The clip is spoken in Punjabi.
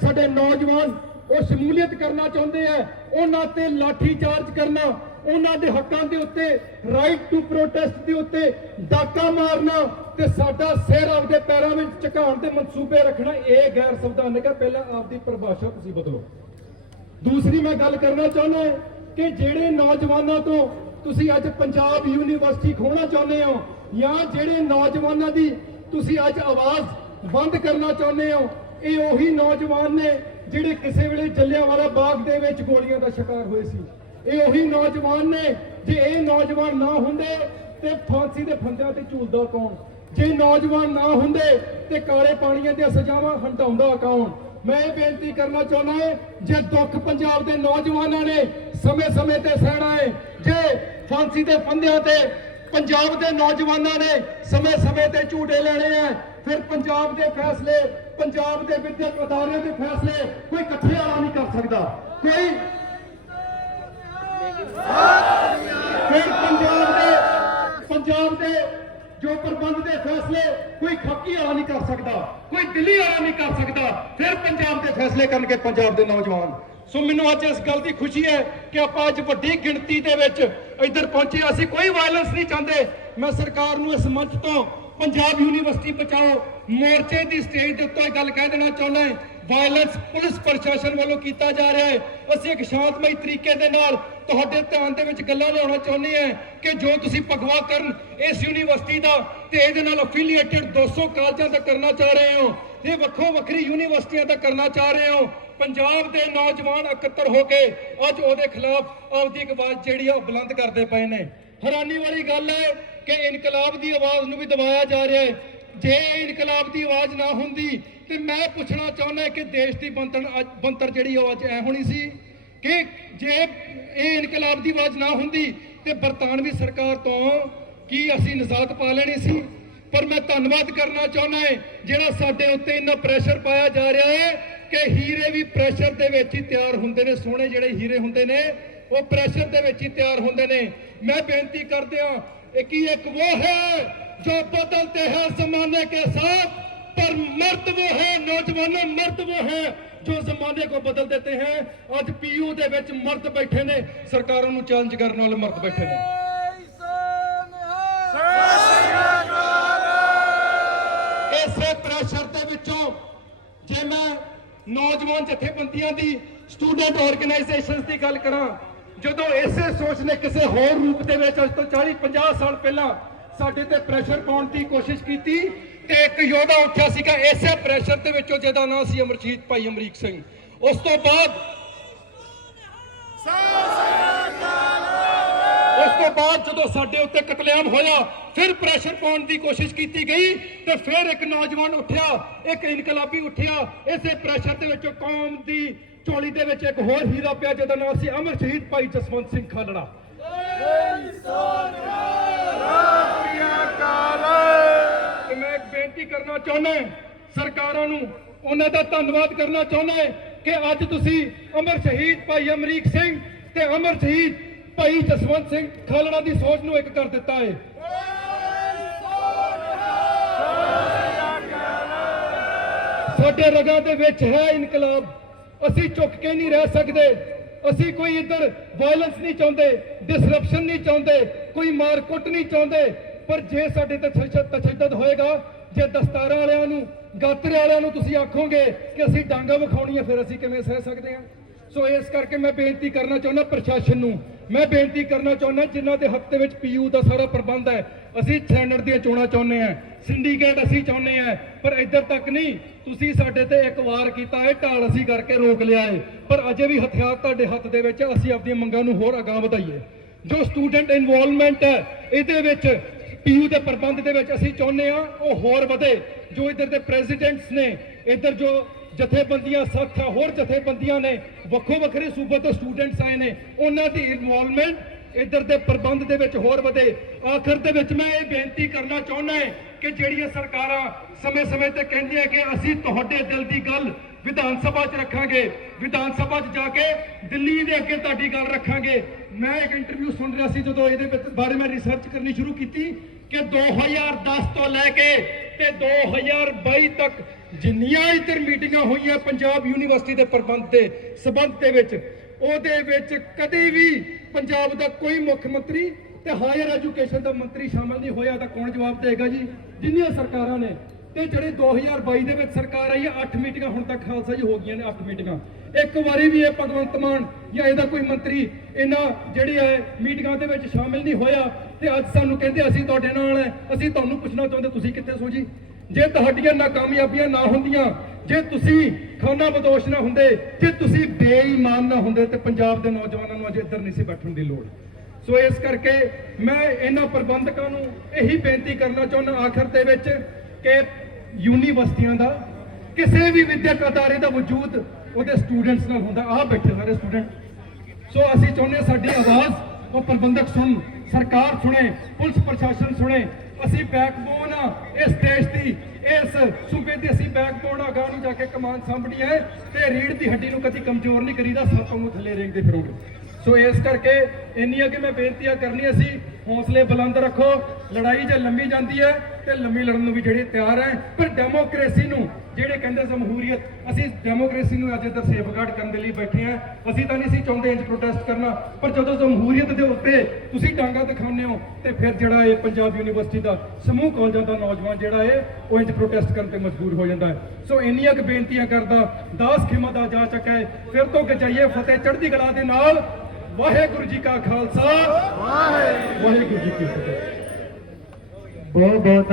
ਸਾਡੇ ਨੌਜਵਾਨ ਉਹ ਸ਼ਮੂਲੀਅਤ ਕਰਨਾ ਚਾਹੁੰਦੇ ਆ, ਉਹਨਾਂ ਤੇ ਲਾਠੀ ਚਾਰਜ ਕਰਨਾ, ਉਹਨਾਂ ਦੇ ਹੱਕਾਂ ਦੇ ਉੱਤੇ ਰਾਈਟ ਟੂ ਪ੍ਰੋਟੈਸਟ ਦੇ ਉੱਤੇ ਡਾਕਾ ਮਾਰਨਾ ਤੇ ਸਾਡਾ ਸਿਰ ਆਪਦੇ ਪੈਰਾਂ ਵਿੱਚ ਝੁਕਾਉਣ ਦੇ ਮਨਸੂਬੇ ਰੱਖਣਾ, ਇਹ ਗੈਰ ਸੰਵਿਧਾਨਿਕ ਹੈ ਪਹਿਲਾਂ ਆਪਦੀ ਪਰਿਭਾਸ਼ਾ ਤੁਸੀਂ ਬਦਲੋ। ਦੂਸਰੀ ਮੈਂ ਗੱਲ ਕਰਨਾ ਚਾਹੁੰਦਾ ਕਿ ਜਿਹੜੇ ਨੌਜਵਾਨਾਂ ਤੋਂ ਤੁਸੀਂ ਅੱਜ ਪੰਜਾਬ ਯੂਨੀਵਰਸਿਟੀ ਖੋਣਾ ਚਾਹੁੰਦੇ ਹੋ ਜਾਂ ਜਿਹੜੇ ਨੌਜਵਾਨਾਂ ਦੀ ਤੁਸੀਂ ਅੱਜ ਆਵਾਜ਼ ਬੰਦ ਕਰਨਾ ਚਾਹੁੰਦੇ ਹੋ ਇਹ ਉਹੀ ਨੌਜਵਾਨ ਨੇ ਜਿਹੜੇ ਕਿਸੇ ਵੇਲੇ ਜੱਲਿਆਂਵਾਲਾ ਬਾਗ ਦੇ ਵਿੱਚ ਗੋਲੀਆਂ ਦਾ ਸ਼ਿਕਾਰ ਹੋਏ ਸੀ। ਇਹ ਉਹੀ ਨੌਜਵਾਨ ਨੇ ਜੇ ਇਹ ਨੌਜਵਾਨ ਨਾ ਹੁੰਦੇ ਤੇ ਫਾਂਸੀ ਦੇ ਫੰਦਿਆਂ ਤੇ ਝੂਲਦਾ ਕੌਣ? ਜੇ ਨੌਜਵਾਨ ਨਾ ਹੁੰਦੇ ਤੇ ਕਾਲੇ ਪਾਣੀਆਂ ਦੀਆਂ ਸਜ਼ਾਵਾਂ ਹੰਡਾਉਂਦਾ ਕੌਣ? ਮੈਂ ਇਹ ਬੇਨਤੀ ਕਰਨਾ ਚਾਹੁੰਦਾ ਹਾਂ, ਜੇ ਦੁੱਖ ਪੰਜਾਬ ਦੇ ਨੌਜਵਾਨਾਂ ਨੇ ਸਮੇਂ-ਸਮੇਂ ਤੇ ਸਹਿਣਾ ਹੈ, ਜੇ ਫਾਂਸੀ ਦੇ ਫੰਦਿਆਂ ਤੇ ਪੰਜਾਬ ਦੇ ਨੌਜਵਾਨਾਂ ਨੇ ਸਮੇਂ-ਸਮੇਂ ਤੇ ਝੂਟੇ ਲੈਣੇ ਆ, ਫਿਰ ਪੰਜਾਬ ਦੇ ਫੈਸਲੇ ਪੰਜਾਬ ਦੇ ਵਿਦਿਅਕ ਅਦਾਰਿਆਂ ਦੇ ਫੈਸਲੇ ਕੋਈ ਇਕੱਠੇ ਵਾਲਾ ਨਹੀਂ ਕਰ ਸਕਦਾ। ਕੋਈ ਫਿਰ ਪੰਜਾਬ ਦੇ ਪੰਜਾਬ ਦੇ ਜੋ ਪ੍ਰਬੰਧ ਦੇ ਫੈਸਲੇ ਕੋਈ ਖੱਕੀ ਵਾਲਾ ਨਹੀਂ ਕਰ ਸਕਦਾ, ਕੋਈ ਦਿੱਲੀ ਵਾਲਾ ਨਹੀਂ ਕਰ ਸਕਦਾ, ਫਿਰ ਪੰਜਾਬ ਦੇ ਫੈਸਲੇ ਕਰਨਗੇ ਪੰਜਾਬ ਦੇ ਨੌਜਵਾਨ। ਸੋ ਮੈਨੂੰ ਅੱਜ ਇਸ ਗੱਲ ਦੀ ਖੁਸ਼ੀ ਹੈ ਕਿ ਆਪਾਂ ਅੱਜ ਵੱਡੀ ਗਿਣਤੀ ਦੇ ਵਿੱਚ ਇੱਧਰ ਪਹੁੰਚੇ ਅਸੀਂ ਕੋਈ ਵਾਇਲੈਂਸ ਨਹੀਂ ਚਾਹੁੰਦੇ। ਮੈਂ ਸਰਕਾਰ ਨੂੰ ਇਸ ਮੰਚ ਤੋਂ ਪੰਜਾਬ ਯੂਨੀਵਰਸਿਟੀ ਬਚਾਓ। ਮੋਰਚੇ ਦੀ ਸਟੇਜ ਦੇ ਉੱਤੇ ਗੱਲ ਕਹਿ ਦੇਣਾ ਚਾਹੁੰਦਾ ਹਾਂ। ਵਾਇਲੈਂਸ ਪੁਲਿਸ ਪ੍ਰਸ਼ਾਸਨ ਵੱਲੋਂ ਕੀਤਾ ਜਾ ਰਿਹਾ ਹੈ। ਅਸੀਂ ਇੱਕ ਸ਼ਾਂਤਮਈ ਤਰੀਕੇ ਦੇ ਨਾਲ ਤੁਹਾਡੇ ਧਿਆਨ ਦੇ ਵਿੱਚ ਗੱਲਾਂ ਲਿਆਉਣਾ ਚਾਹੁੰਦੇ ਹਾਂ ਕਿ ਜੋ ਤੁਸੀਂ ਭਗਵਾ ਕਰਨ ਇਸ ਯੂਨੀਵਰਸਿਟੀ ਦਾ ਤੇ ਇਹਦੇ ਨਾਲ ਅਫੀਲੀਏਟਡ 200 ਕਾਲਜਾਂ ਦਾ ਕਰਨਾ ਚਾਹ ਰਹੇ ਹੋ ਇਹ ਵੱਖੋ ਵੱਖਰੀ ਯੂਨੀਵਰਸਿਟੀਆਂ ਦਾ ਕਰਨਾ ਚਾਹ ਰਹੇ ਹੋ। ਪੰਜਾਬ ਦੇ ਨੌਜਵਾਨ ਇਕੱਤਰ ਹੋ ਕੇ ਅੱਜ ਉਹਦੇ ਖਿਲਾਫ ਆਪਦੀ ਆਵਾਜ਼ ਜਿਹੜੀ ਆ ਉਹ ਬੁਲੰਦ ਕਰਦੇ ਪਏ ਨੇ। ਹੈਰਾਨੀ ਵਾਲੀ ਗੱਲ ਹੈ ਕਿ ਇਨਕਲਾਬ ਦੀ ਆਵਾਜ਼ ਨੂੰ ਵੀ ਦਬਾਇਆ ਜਾ ਰਿਹਾ ਹੈ। ਜੇ ਇਨਕਲਾਬ ਦੀ ਆਵਾਜ਼ ਨਾ ਹੁੰਦੀ, ਤੇ ਮੈਂ ਪੁੱਛਣਾ ਚਾਹੁੰਦਾ ਕਿ ਦੇਸ਼ ਦੀ ਬੰਤਨ ਬੰਤਰ ਜਿਹੜੀ ਉਹ ਅੱਜ ਐ ਹੋਣੀ ਸੀ ਕਿ ਜੇ ਇਹ ਇਨਕਲਾਬ ਦੀ ਆਵਾਜ਼ ਨਾ ਹੁੰਦੀ, ਤੇ ਬਰਤਾਨਵੀ ਸਰਕਾਰ ਤੋਂ ਕੀ ਅਸੀਂ ਨਜ਼ਾਤ ਪਾ ਲੈਣੀ ਸੀ? ਪਰ ਮੈਂ ਧੰਨਵਾਦ ਕਰਨਾ ਚਾਹੁੰਦਾ ਹਾਂ, ਜਿਹੜਾ ਸਾਡੇ ਉੱਤੇ ਇੰਨਾ ਪ੍ਰੈਸ਼ਰ ਪਾਇਆ ਜਾ ਰਿਹਾ ਹੈ ਕਿ ਹੀਰੇ ਵੀ ਪ੍ਰੈਸ਼ਰ ਦੇ ਵਿੱਚ ਹੀ ਤਿਆਰ ਹੁੰਦੇ ਨੇ, ਸੋਹਣੇ ਜਿਹੜੇ ਹੀਰੇ ਹੁੰਦੇ ਨੇ, ਉਹ ਪ੍ਰੈਸ਼ਰ ਦੇ ਵਿੱਚ ਹੀ ਤਿਆਰ ਹੁੰਦੇ ਨੇ। ਮੈਂ ਬੇਨਤੀ ਕਰਦਿਆਂ ਇਹ ਕੀ ਇੱਕ ਉਹ ਹੈ ਜੋ ਬਦਲਤੇ ਹੈ ਜ਼ਮਾਨੇ ਕੇ ਸਾਥ पर मर्द वो है नौजवानों मर्द वो है ਜੋ ਜ਼ਮਾਨੇ ਕੋ ਬਦਲ ਦਿੱਤੇ ਹੈ ਅੱਜ ਪੀਯੂ ਦੇ ਵਿੱਚ ਮਰਦ ਬੈਠੇ ਨੇ ਸਰਕਾਰਾਂ ਨੂੰ ਚੈਲੰਜ ਕਰਨ ਵਾਲੇ ਮਰਦ ਬੈਠੇ ਨੇ ਇਸੇ ਪ੍ਰੈਸ਼ਰ ਦੇ ਵਿੱਚੋਂ ਜੇ ਮੈਂ ਨੌਜਵਾਨ ਜਥੇਬੰਦੀਆਂ ਦੀ ਸਟੂਡੈਂਟ ਆਰਗੇਨਾਈਜੇਸ਼ਨਸ ਦੀ ਗੱਲ ਕਰਾਂ ਜਦੋਂ ਇਸੇ ਸੋਚ ਨੇ ਕਿਸੇ ਹੋਰ ਰੂਪ ਦੇ ਵਿੱਚ ਅੱਜ ਤੋਂ 40 50 ਸਾਲ ਪਹਿਲਾਂ ਸਾਡੇ ਤੇ ਪ੍ਰੈਸ਼ਰ ਪਾਉਣ ਦੀ ਕੋਸ਼ਿਸ਼ ਕੀਤੀ ਤੇ ਇੱਕ ਯੋਧਾ ਉੱਠਿਆ ਸੀਗਾ, ਇਸੇ ਪ੍ਰੈਸ਼ਰ ਦੇ ਵਿੱਚੋਂ ਜਿਹਦਾ ਨਾਮ ਸੀ ਅਮਰਜੀਤ ਭਾਈ ਅਮਰੀਕ ਸਿੰਘ। ਉਸ ਤੋਂ ਬਾਅਦ ਉਸ ਤੋਂ ਬਾਅਦ ਜਦੋਂ ਸਾਡੇ ਉੱਤੇ ਕਤਲੇਆਮ ਹੋਇਆ, ਫਿਰ ਪ੍ਰੈਸ਼ਰ ਪਾਉਣ ਦੀ ਕੋਸ਼ਿਸ਼ ਕੀਤੀ ਗਈ ਤੇ ਫਿਰ ਇੱਕ ਨੌਜਵਾਨ ਉੱਠਿਆ, ਇੱਕ ਇਨਕਲਾਬੀ ਉੱਠਿਆ। ਇਸੇ ਪ੍ਰੈਸ਼ਰ ਦੇ ਵਿੱਚੋਂ ਕੌਮ ਦੀ ਝੋਲੀ ਦੇ ਵਿੱਚ ਇੱਕ ਹੋਰ ਹੀਰਾ ਪਿਆ ਜਿਹਦਾ ਨਾਮ ਸੀ ਅਮਰ ਸ਼ਹੀਦ ਭਾਈ ਜਸਵੰਤ ਸਿੰਘ ਖਾਲੜਾ। ਤੇ ਮੈਂ ਇੱਕ ਬੇਨਤੀ ਕਰਨਾ ਚਾਹੁੰਦਾ ਸਰਕਾਰਾਂ ਨੂੰ ਉਹਨਾਂ ਦਾ ਧੰਨਵਾਦ ਕਰਨਾ ਚਾਹੁੰਦਾ ਕਿ ਅੱਜ ਤੁਸੀਂ ਅਮਰ ਸ਼ਹੀਦ ਭਾਈ ਅਮਰੀਕ ਸਿੰਘ ਤੇ ਅਮਰ ਸ਼ਹੀਦ ਭਾਈ ਜਸਵੰਤ ਸਿੰਘ ਖਾਲੜਾ ਦੀ ਸੋਚ ਨੂੰ ਇੱਕ ਕਰ ਦਿੱਤਾ ਹੈ। ਸਾਡੇ ਰਗਾਂ ਦੇ ਵਿੱਚ ਹੈ ਇਨਕਲਾਬ। ਅਸੀਂ ਝੁੱਕ ਕੇ ਨਹੀਂ ਰਹਿ ਸਕਦੇ। ਅਸੀਂ ਕੋਈ ਇੱਧਰ ਵਾਇਲੈਂਸ ਨਹੀਂ ਚਾਹੁੰਦੇ ਡਿਸਰਪਸ਼ਨ ਨਹੀਂ ਚਾਹੁੰਦੇ, ਕੋਈ ਮਾਰਕੁੱਟ ਨਹੀਂ ਚਾਹੁੰਦੇ। ਪਰ ਜੇ ਸਾਡੇ ਤੇ ਤਸ਼ੱਦਦ ਤਸ਼ੱਦਦ ਹੋਏਗਾ, ਜੇ ਦਸਤਾਰਾਂ ਵਾਲਿਆਂ ਨੂੰ, ਗਾਤਰੇ ਵਾਲਿਆਂ ਨੂੰ ਤੁਸੀਂ ਆਖੋਗੇ ਕਿ ਅਸੀਂ ਡਾਂਗਾ ਵਿਖਾਉਣੀਆਂ ਫਿਰ ਅਸੀਂ ਕਿਵੇਂ ਸਹਿ ਸਕਦੇ ਹਾਂ ਸੋ ਇਸ ਕਰਕੇ ਮੈਂ ਬੇਨਤੀ ਕਰਨਾ ਚਾਹੁੰਦਾ ਪ੍ਰਸ਼ਾਸਨ ਨੂੰ ਮੈਂ ਬੇਨਤੀ ਕਰਨਾ ਚਾਹੁੰਦਾ ਜਿਨ੍ਹਾਂ ਦੇ ਹੱਕ ਦੇ ਵਿੱਚ ਪੀਯੂ ਦਾ ਸਾਰਾ ਪ੍ਰਬੰਧ ਹੈ, ਅਸੀਂ ਸੈਨੇਟ ਦੀਆਂ ਚੋਣਾਂ ਚਾਹੁੰਦੇ ਆ ਸਿੰਡੀਕੇਟ ਅਸੀਂ ਚਾਹੁੰਦੇ ਆ ਪਰ ਇੱਧਰ ਤੱਕ ਨਹੀਂ, ਤੁਸੀਂ ਸਾਡੇ ਤੇ ਇੱਕ ਵਾਰ ਕੀਤਾ ਹੈ ਢਾਲ ਅਸੀਂ ਕਰਕੇ ਰੋਕ ਲਿਆ ਹੈ ਪਰ ਅਜੇ ਵੀ ਹਥਿਆਰ ਤੁਹਾਡੇ ਹੱਥ ਦੇ ਵਿੱਚ ਅਸੀਂ ਆਪਣੀਆਂ ਮੰਗਾਂ ਨੂੰ ਹੋਰ ਅਗਾਂਹ ਵਧਾਈਏ। ਜੋ ਸਟੂਡੈਂਟ ਇਨਵੋਲਵਮੈਂਟ ਹੈ, ਇਹਦੇ ਵਿੱਚ ਪੀਯੂ ਦੇ ਪ੍ਰਬੰਧ ਦੇ ਵਿੱਚ ਅਸੀਂ ਚਾਹੁੰਦੇ ਆ ਉਹ ਹੋਰ ਵਧੇ, ਜੋ ਇੱਧਰ ਦੇ ਪ੍ਰੈਜ਼ੀਡੈਂਟਸ ਨੇ, ਇੱਧਰ ਜੋ ਜਥੇਬੰਦੀਆਂ ਸਾਥਾ ਹੋਰ ਜਥੇਬੰਦੀਆਂ ਨੇ, ਵੱਖੋ ਵੱਖਰੇ ਸੂਬੇ ਤੋਂ ਸਟੂਡੈਂਟਸ ਆਏ ਨੇ, ਉਹਨਾਂ ਦੀ ਇਨਵੋਲਵਮੈਂਟ ਇੱਧਰ ਦੇ ਪ੍ਰਬੰਧ ਦੇ ਵਿੱਚ ਹੋਰ ਵਧੇ। ਆਖਰ ਦੇ ਵਿੱਚ ਮੈਂ ਇਹ ਬੇਨਤੀ ਕਰਨਾ ਚਾਹੁੰਦਾ ਹਾਂ ਕਿ ਜਿਹੜੀਆਂ ਸਰਕਾਰਾਂ ਸਮੇਂ-ਸਮੇਂ ਤੇ ਕਹਿੰਦੀਆਂ ਕਿ ਅਸੀਂ ਤੁਹਾਡੇ ਦਿਲ ਦੀ ਗੱਲ ਵਿਧਾਨ ਸਭਾ 'ਚ ਰੱਖਾਂਗੇ, ਵਿਧਾਨ ਸਭਾ 'ਚ ਜਾ ਕੇ ਦਿੱਲੀ ਦੇ ਅੱਗੇ ਤੁਹਾਡੀ ਗੱਲ ਰੱਖਾਂਗੇ। ਮੈਂ ਇੱਕ ਇੰਟਰਵਿਊ ਸੁਣ ਰਿਹਾ ਸੀ ਜਦੋਂ ਇਹਦੇ ਬਾਰੇ ਮੈਂ ਰਿਸਰਚ ਕਰਨੀ ਸ਼ੁਰੂ ਕੀਤੀ ਕਿ 2010 ਤੋਂ ਲੈ ਕੇ ਤੇ 2022 ਤੱਕ ਜਿੰਨੀਆਂ ਇੱਧਰ ਮੀਟਿੰਗਾਂ ਹੋਈਆਂ ਪੰਜਾਬ ਯੂਨੀਵਰਸਿਟੀ ਦੇ ਪ੍ਰਬੰਧ ਦੇ ਸਬੰਧ ਦੇ ਵਿੱਚ, ਉਹਦੇ ਵਿੱਚ ਕਦੇ ਵੀ ਪੰਜਾਬ ਦਾ ਕੋਈ ਮੁੱਖ ਮੰਤਰੀ ਤੇ ਹਾਇਰ ਐਜੂਕੇਸ਼ਨ ਦਾ ਮੰਤਰੀ ਸ਼ਾਮਲ ਨਹੀਂ ਹੋਇਆ ਤਾਂ ਕੌਣ ਜਵਾਬ ਦੇਗਾ ਜੀ? ਜਿੰਨੀਆਂ ਸਰਕਾਰਾਂ ਨੇ ਤੇ ਜਿਹੜੇ 2022 ਦੇ ਵਿੱਚ ਸਰਕਾਰ ਆਈ ਹੈ 8 ਮੀਟਿੰਗਾਂ, ਹੁਣ ਤੱਕ ਖਾਲਸਾ ਜੀ ਹੋ ਗਈਆਂ ਨੇ 8 ਮੀਟਿੰਗਾਂ। ਇੱਕ ਵਾਰੀ ਵੀ ਇਹ ਭਗਵੰਤ ਮਾਨ ਜਾਂ ਇਹਦਾ ਕੋਈ ਮੰਤਰੀ ਇਹਨਾਂ ਜਿਹੜੀ ਹੈ, ਮੀਟਿੰਗਾਂ ਦੇ ਵਿੱਚ ਸ਼ਾਮਿਲ ਨਹੀਂ ਹੋਇਆ ਤੇ ਅੱਜ ਸਾਨੂੰ ਕਹਿੰਦੇ ਅਸੀਂ ਤੁਹਾਡੇ ਨਾਲ ਹੈ, ਅਸੀਂ ਤੁਹਾਨੂੰ ਪੁੱਛਣਾ ਚਾਹੁੰਦੇ, ਤੁਸੀਂ ਕਿੱਥੇ ਸੋ ਜੀ? ਜੇ ਤੁਹਾਡੀਆਂ ਨਾਕਾਮਯਾਬੀਆਂ ਨਾ ਹੁੰਦੀਆਂ, ਜੇ ਤੁਸੀਂ ਖਾਨਾ ਬਦੋਸ਼ ਨਾ ਹੁੰਦੇ, ਜੇ ਤੁਸੀਂ ਬੇਈਮਾਨ ਨਾ ਹੁੰਦੇ, ਤੇ ਪੰਜਾਬ ਦੇ ਨੌਜਵਾਨਾਂ ਨੂੰ ਅੱਜ ਇੱਧਰ ਨਹੀਂ ਸੀ ਬੈਠਣ ਦੀ ਲੋੜ। ਸੋ ਇਸ ਕਰਕੇ ਮੈਂ ਇਹਨਾਂ ਪ੍ਰਬੰਧਕਾਂ ਨੂੰ ਇਹੀ ਬੇਨਤੀ ਕਰਨਾ ਚਾਹੁੰਦਾ, ਆਖਰ ਦੇ ਵਿੱਚ ਕਿ ਯੂਨੀਵਰਸਿਟੀਆਂ ਦਾ ਕਿਸੇ ਵੀ ਵਿਦਿਅਕ ਅਦਾਰੇ ਦਾ ਵਜੂਦ ਉਹਦੇ ਸਟੂਡੈਂਟਸ ਨਾਲ ਹੁੰਦਾ, ਆਹ ਬੈਠੇ ਸਾਰੇ ਸਟੂਡੈਂਟ ਸੋ ਅਸੀਂ ਚਾਹੁੰਦੇ ਸਾਡੀ ਆਵਾਜ਼ ਉਹ ਪ੍ਰਬੰਧਕ ਸੁਣ, ਸਰਕਾਰ ਸੁਣੇ, ਪੁਲਿਸ ਪ੍ਰਸ਼ਾਸਨ ਸੁਣੇ। ਅਸੀਂ ਬੈਕਬੋਨ ਆ ਇਸ ਦੇਸ਼ ਦੀ, ਇਸ ਸੂਬੇ ਦੀ। ਅਸੀਂ ਬੈਕਬੋਨ ਆ ਗਾਂ ਨੂੰ ਜਾ ਕੇ ਕਮਾਨ ਸਾਂਭਣੀ ਹੈ ਤੇ ਰੀੜ ਦੀ ਹੱਡੀ ਨੂੰ ਕਦੀ ਕਮਜ਼ੋਰ ਨਹੀਂ ਕਰੀਦਾ, ਸੱਪ ਨੂੰ ਥੱਲੇ ਰੇਂਗਦੇ ਫਿਰੋਗੇ। ਸੋ ਇਸ ਕਰਕੇ ਇੰਨੀਆਂ ਕਿ ਮੈਂ ਬੇਨਤੀਆਂ ਕਰਨੀਆਂ ਸੀ ਹੌਸਲੇ ਬੁਲੰਦ ਰੱਖੋ। ਲੜਾਈ ਜੇ ਲੰਮੀ ਜਾਂਦੀ ਹੈ ਤੇ ਲੰਮੀ ਲੜਨ ਨੂੰ ਵੀ ਜਿਹੜੇ ਤਿਆਰ ਹੈ। ਪਰ ਡੈਮੋਕ੍ਰੇਸੀ ਨੂੰ ਜਿਹੜੇ ਕਹਿੰਦੇ ਜਮਹੂਰੀਅਤ ਅਸੀਂ ਡੈਮੋਕ੍ਰੇਸੀ ਨੂੰ ਅੱਜ ਇੱਧਰ ਸੇਫਗਾਰਡ ਕਰਨ ਦੇ ਲਈ ਬੈਠੇ ਆ ਅਸੀਂ ਤਾਂ ਨਹੀਂ ਸੀ ਚਾਹੁੰਦੇ ਇੰਜ ਪ੍ਰੋਟੈਸਟ ਕਰਨਾ। ਪਰ ਜਦੋਂ ਜਮਹੂਰੀਅਤ ਦੇ ਉੱਤੇ ਤੁਸੀਂ ਡਾਂਗਾ ਦਿਖਾਉਂਦੇ ਹੋ, ਤੇ ਫਿਰ ਜਿਹੜਾ ਇਹ ਪੰਜਾਬ ਯੂਨੀਵਰਸਿਟੀ ਦਾ ਸਮੂਹ ਕਾਲਜਾਂ ਦਾ ਨੌਜਵਾਨ ਜਿਹੜਾ ਹੈ, ਉਹ ਇੰਜ ਪ੍ਰੋਟੈਸਟ ਕਰਨ ਤੇ ਮਜਬੂਰ ਹੋ ਜਾਂਦਾ ਹੈ। ਸੋ ਇੰਨੀਆਂ ਕੁ ਬੇਨਤੀਆਂ ਕਰਦਾ, ਦਾਸ ਖਿਮਾ ਦਾ ਜਾ ਚੱਕਾ ਹੈ। ਫਿਰ ਤੋਂ ਗਚਾਈਏ ਫਤਿਹ ਚੜ੍ਹਦੀ ਕਲਾ ਦੇ ਨਾਲ। ਵਾਹਿਗੁਰੂ ਜੀ ਕਾ ਖਾਲਸਾ। ਵਾਹਿਗੁਰੂ ਜੀ ਕੀ ਫਤਿਹ। ਬਹੁਤ ਬਹੁਤ